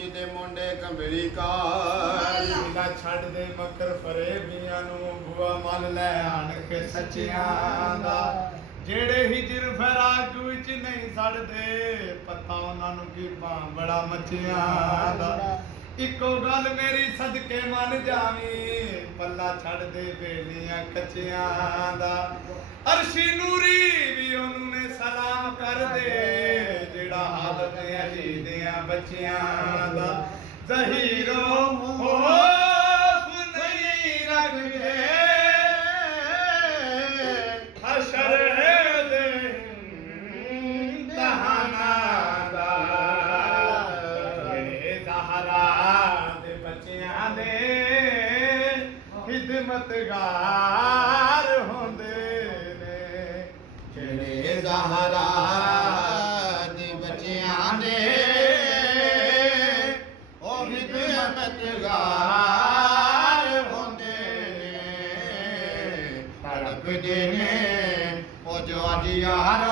ਫੌਜੀ ਦੇ ਮੁੰਡੇ ਕੰਬਲੀ ਕਾਰ ਨਾ ਛੱਡ ਦੇ ਮਕਰ ਫਰੇਬੀਆਂ ਨੂੰ ਬੁਆ ਮੰਨ ਲੈ ਆਣ ਕੇ ਸੱਚਿਆਂ ਦਾ ਜਿਹੜੇ ਹਿਜਰ ਫਰਾਕ ਵਿੱਚ ਨਹੀਂ ਸੜਦੇ ਪਤਾ ਉਹਨਾਂ ਨੂੰ ਕੀ ਬੜਾ ਮੱਚਿਆਂ ਦਾ ਇੱਕੋ ਗੱਲ ਮੇਰੀ ਸਦਕੇ ਮੰਨ ਜਾਵੀਂ ਪੱਲਾ ਛੱਡ ਦੇ ਬੇਲੀਆਂ ਕੱਚਿਆਂ ਦਾ ਅਰਸ਼ੀ ਨੂਰੀ ਵੀ ਉਹਨੂੰ ਨੇ ਸਲਾਮ ਕਰ ਦੇ ਜਿਹੜਾ ਹਾਲਤ ਹੈ ਅਲੀ ਦਿਆਂ ਬੱਚਿਆਂ ਦਾ ਜ਼ਹੀਰੋ ਖੌਫ ਨਹੀਂ ਰੱਖਦੇ ਹਸ਼ਰ ਦੇ ਤਹਾਨਾ ਦਾ ਜਿਹੜੇ ਜ਼ਹਰਾ ਦੇ ਬੱਚਿਆਂ ਦੇ ਖਿਦਮਤਗਾਰ ਹੁੰਦੇ ਨੇ ਜਿਹੜੇ ਜ਼ਹਰਾ ਦੇ ਬੱਚਿਆਂ ਦੇ ਉਹ ਖਿਦਮਤਗਾਰ ਹੁੰਦੇ ਨੇ ਤੜਪਦੇ ਨੇ ਉਹ ਜੋ ਅੱਜ ਯਾਰ